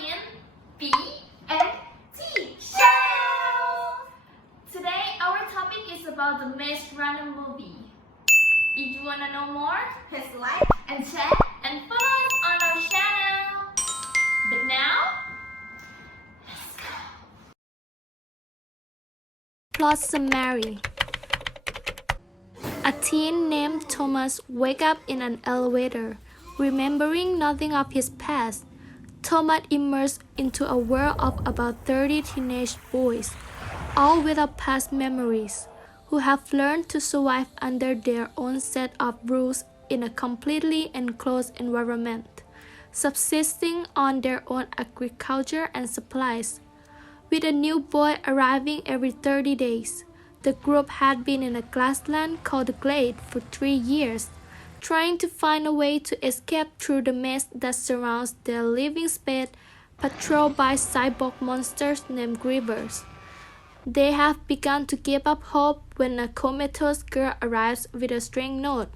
in BNT channel. Today our topic is about the Maze Runner movie. If you wanna know more, press like and share and follow us on our channel. But now, let's go. Plot summary. A teen named Thomas wakes up in an elevator, remembering nothing of his past. Thomas immersed into a world of about 30 teenage boys, all without past memories, who have learned to survive under their own set of rules in a completely enclosed environment, subsisting on their own agriculture and supplies. With a new boy arriving every 30 days, the group had been in a glassland called the Glade for 3 years, trying to find a way to escape through the maze that surrounds their living space, patrolled by cyborg monsters named Grievers. They have begun to give up hope when a comatose girl arrives with a string note,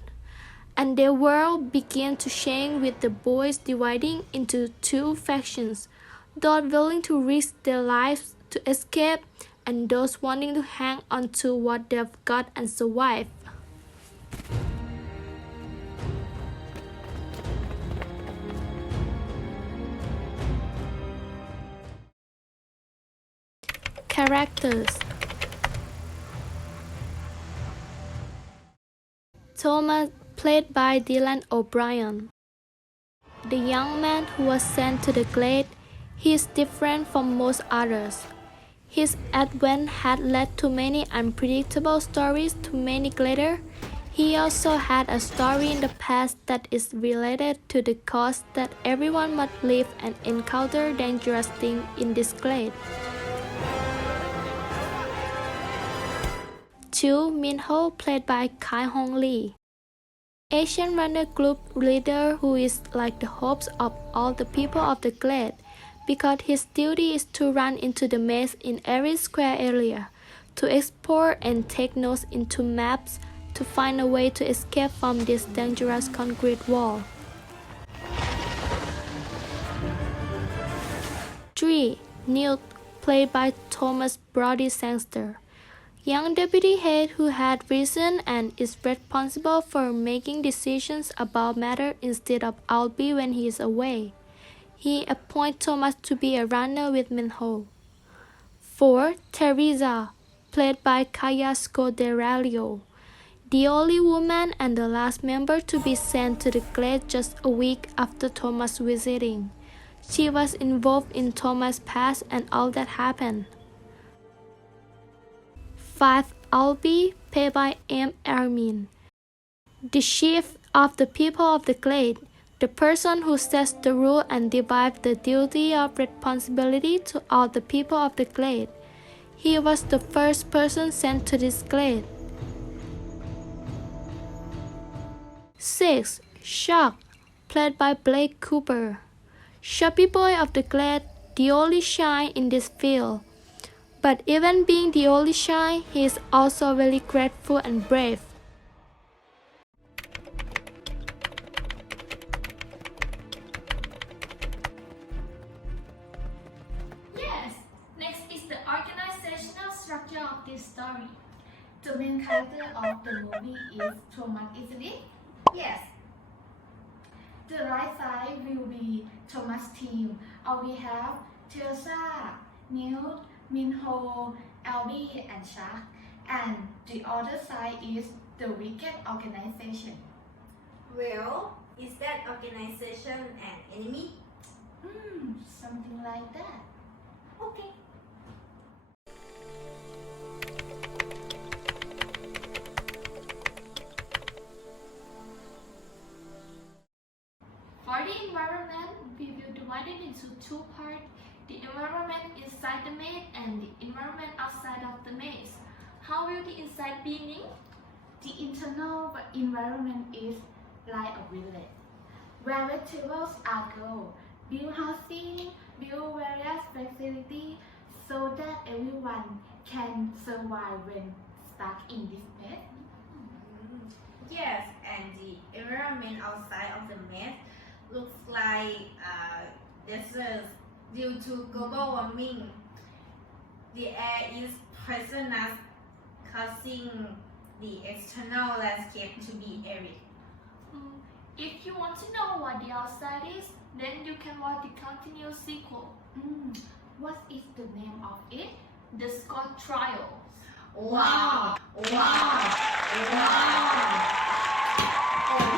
and their world begins to change with the boys dividing into two factions, those willing to risk their lives to escape and those wanting to hang on to what they've got and survive. Characters. Thomas, played by Dylan O'Brien. The young man who was sent to the Glade, he is different from most others. His advent had led to many unpredictable stories to many Gladers. He also had a story in the past that is related to the cause that everyone must live and encounter dangerous things in this Glade. 2. Minho, played by Kai Hong Lee. Asian runner group leader who is like the hopes of all the people of the Glade, because his duty is to run into the maze in every square area, to explore and take notes into maps to find a way to escape from this dangerous concrete wall. 3. Newt, played by Thomas Brody Sangster. Young deputy head who had risen and is responsible for making decisions about matters instead of Albie when he is away. He appoints Thomas to be a runner with Minho. 4. Teresa, played by Kaya Scodelario, the only woman and the last member to be sent to the Glade just a week after Thomas' visiting. She was involved in Thomas' past and all that happened. 5. Albie, played by M. Armin, the chief of the people of the Glade, the person who sets the rule and divides the duty of responsibility to all the people of the Glade. He was the first person sent to this Glade. 6. Shock, played by Blake Cooper, chubby boy of the Glade, the only shine in this field. But even being the only shine, he is also very grateful and brave. Yes, next is the organizational structure of this story. The main character of the movie is Thomas, isn't it? Yes, The right side will be Thomas' team. We have Teresa, Newt, Minho, Albie, and Shark. And the other side is the wicked organization. Well, is that organization an enemy? Something like that. Okay. for the environment, we will divide it into two parts. The environment inside the maze and the environment outside of the maze. How will the inside be named? The internal environment is like a village, where vegetables are grown, build housing, build various facilities so that everyone can survive when stuck in this place. Yes, and the environment outside of the maze looks like deserts Due to global warming, the air is poisonous, causing the external landscape to be arid. If you want to know what the outside is, then you can watch the continuous sequel, What is the name of it? The Scott Trials. Wow! Oh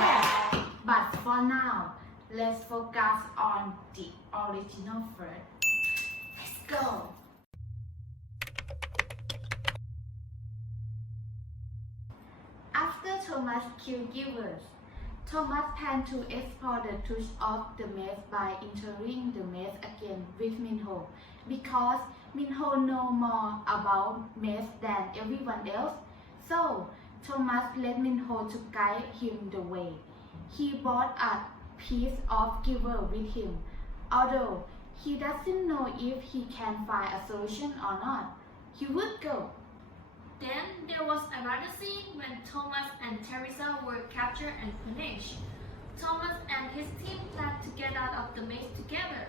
yes, but for now, let's focus on the original first. Let's go! After Thomas killed Givers, Thomas planned to explore the truth of the maze by entering the maze again with Minho, because Minho knows more about maze than everyone else. So Thomas let Minho to guide him the way. He brought a piece of giver with him, although he doesn't know if he can find a solution or not. He would go. Then there was another scene when Thomas and Teresa were captured and punished. Thomas and his team planned to get out of the maze together.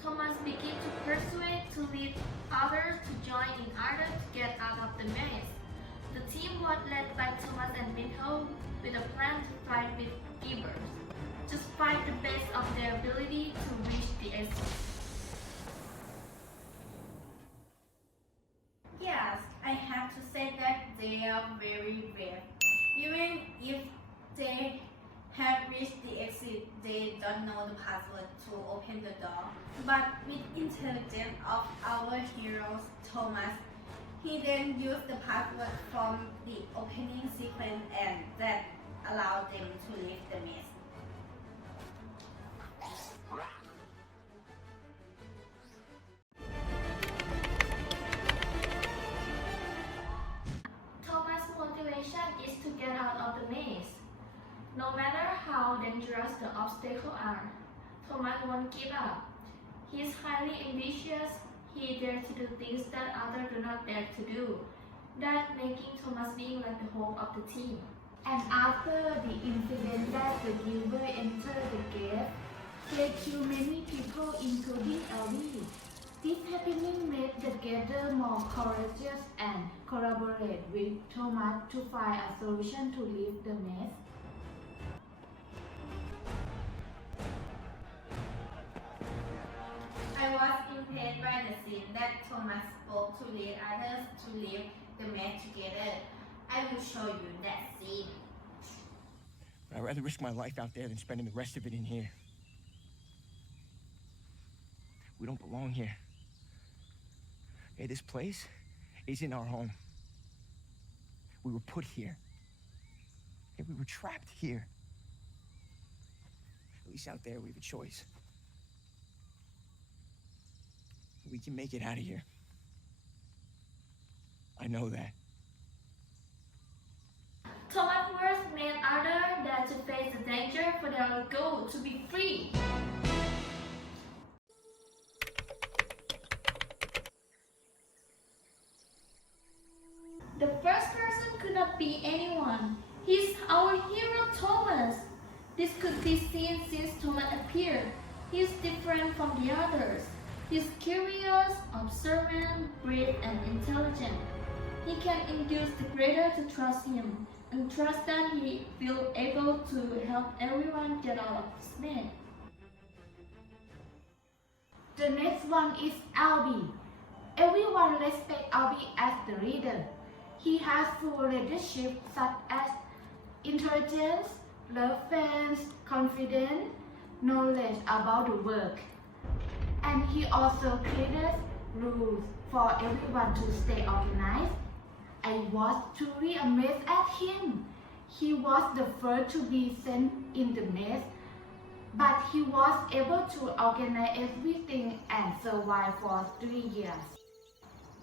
Thomas began to persuade to lead others to join in order to get out of the maze. The team was led by Thomas and Minho with a plan to fight with Givers, just fight the best of their ability to reach the exit. Yes, I have to say that they are very brave. Even if they have reached the exit, they don't know the password to open the door. But with intelligence of our heroes, Thomas, he then used the password from the opening sequence and that allowed them to leave the maze. Thomas' motivation is to get out of the maze. No matter how dangerous the obstacles are, Thomas won't give up. He is highly ambitious. He dares to do things that others do not dare to do, that making Thomas being like the hope of the team. And after the incident that the giver entered the gate, they killed many people including Ellie. This happening made the gather more courageous and collaborate with Thomas to find a solution to leave the maze. I was impressed by the scene that Thomas spoke to lead others to leave the maze together. I will show you that scene. I'd rather risk my life out there than spending the rest of it in here. We don't belong here. Okay, this place isn't our home. We were put here. Okay, we were trapped here. At least out there we have a choice. We can make it out of here. I know that. Thomas' words made others dare to face the danger for their goal to be free. The first person could not be anyone. He's our hero, Thomas. This could be seen since Thomas appeared. He is different from the others. He's curious, observant, brave, and intelligent. He can induce the greater to trust him, and trust that he will able to help everyone get out of this maze. The next one is Albie. Everyone respects Albie as the leader. He has full leadership such as intelligence, love fans, confidence, knowledge about the work. And he also created rules for everyone to stay organized. I was truly amazed at him. He was the first to be sent in the maze, but he was able to organize everything and survive for 3 years.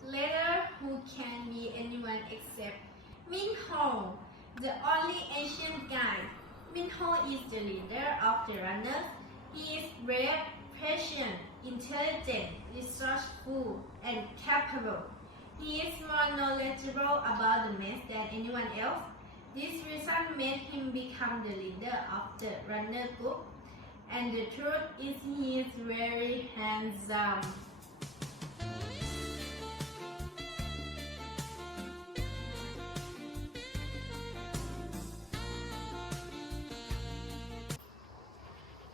Leader who can be anyone except Minho, the only ancient guy. Minho is the leader of the runners. He is brave, patient, intelligent, resourceful, and capable. He is more knowledgeable about the maze than anyone else. This reason made him become the leader of the runner group. And the truth is he is very handsome.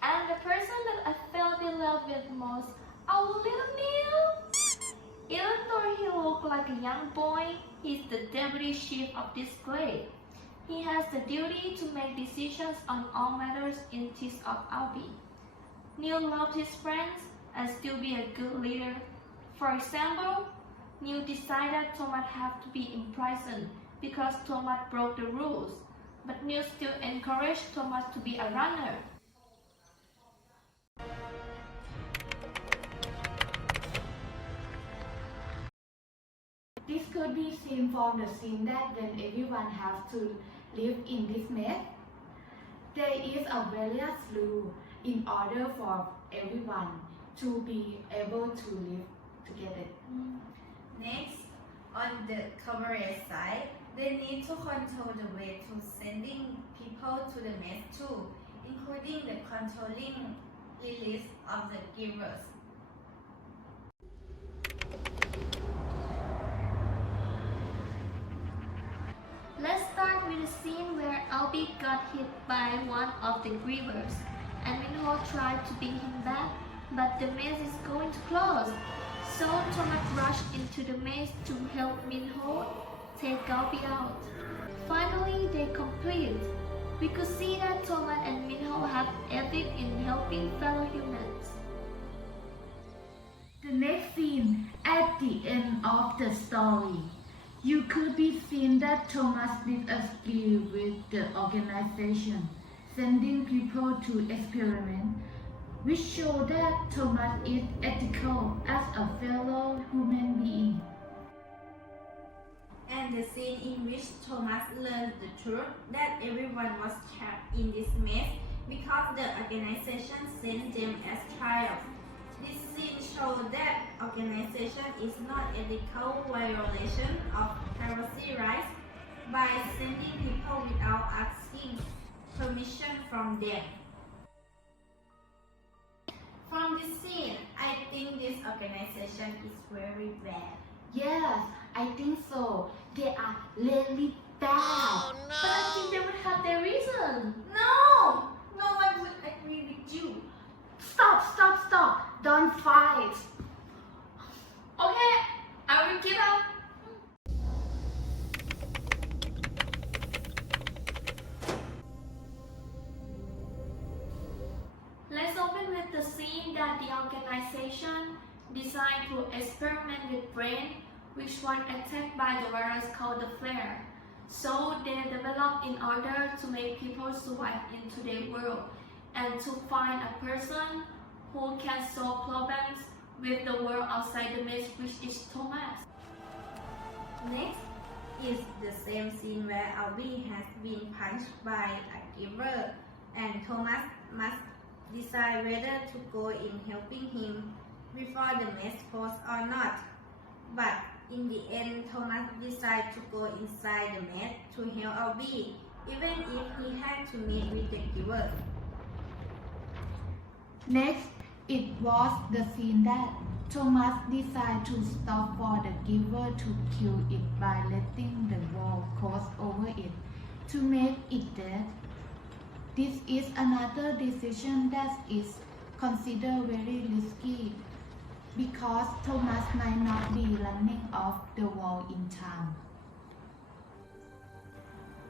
And the person that I fell in love with most, our little Neil. Even though he looked like a young boy, he's the deputy chief of this grade. He has the duty to make decisions on all matters in Teach of Albie. Neil loved his friends and still be a good leader. For example, Neil decided Thomas had to be imprisoned because Thomas broke the rules, but Neil still encouraged Thomas to be a runner. This could be seen from the scene that when everyone has to live in this mess, there is a various rule in order for everyone to be able to live together. Next, on the coverage side, they need to control the way to sending people to the mess too, including the controlling release of the givers. Let's start with the scene where Albie got hit by one of the grievers, and Minho tried to bring him back, but the maze is going to close. So Thomas rushed into the maze to help Minho take Albie out. Finally, they complete. We could see that Thomas and Minho have ethic in helping fellow humans. The next scene, at the end of the story, you could be seen that Thomas did a skill with the organization, sending people to experiment, which show that Thomas is ethical as a fellow human being. And the scene in which Thomas learned the truth that everyone was trapped in this mess because the organization sent them as trials. This scene shows that organization is not ethical violation of privacy rights by sending people without asking permission from them. From this scene, I think this organization is very bad. Yes, I think so. They are really bad. But I think they would have their reason. No! No one would agree with you. Stop! Don't fight. Okay, I will give up. Let's open with the scene that the organization designed to experiment with brain, which was attacked by the virus called the flare. So they developed in order to make people survive in today's world and to find a person who can solve problems with the world outside the maze, which is Thomas. Next is the same scene where Albie has been punched by a giver and Thomas must decide whether to go in helping him before the mess closes or not. But in the end, Thomas decided to go inside the mess to help Albie, even if he had to meet with the giver. Next, it was the scene that Thomas decided to stop for the giver to kill it by letting the wall close over it to make it dead. This is another decision that is considered very risky because Thomas might not be running off the wall in time.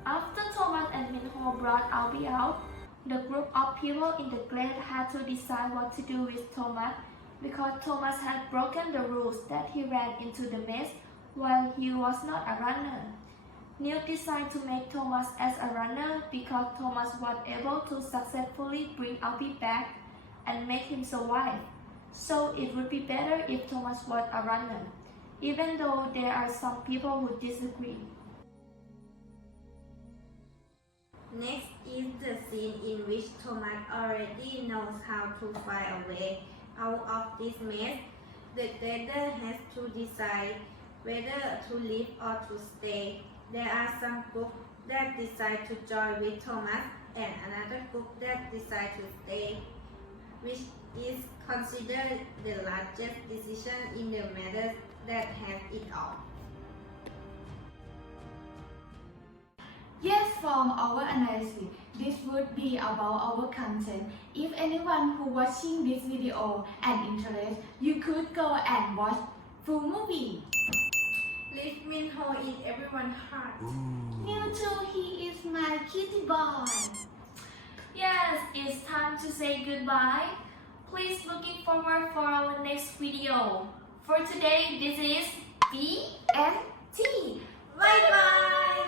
After Thomas and Minho brought Albie out, the group of people in the glade had to decide what to do with Thomas because Thomas had broken the rules that he ran into the maze while he was not a runner. Neil decided to make Thomas as a runner because Thomas was able to successfully bring Albie back and make him survive. So it would be better if Thomas was a runner, even though there are some people who disagree. Next is the scene in which Thomas already knows how to find a way out of this mess. The grader has to decide whether to leave or to stay. There are some groups that decide to join with Thomas and another group that decide to stay. which is considered the largest decision in the matter that has it all. Yes, from our analysis, this would be about our content. If anyone who watching this video and interested, you could go and watch full movie. Leave Minho in everyone's heart. Mewtwo, he is my kitty boy. Yes, it's time to say goodbye. Please looking forward for our next video. For today, this is BNT. Bye bye!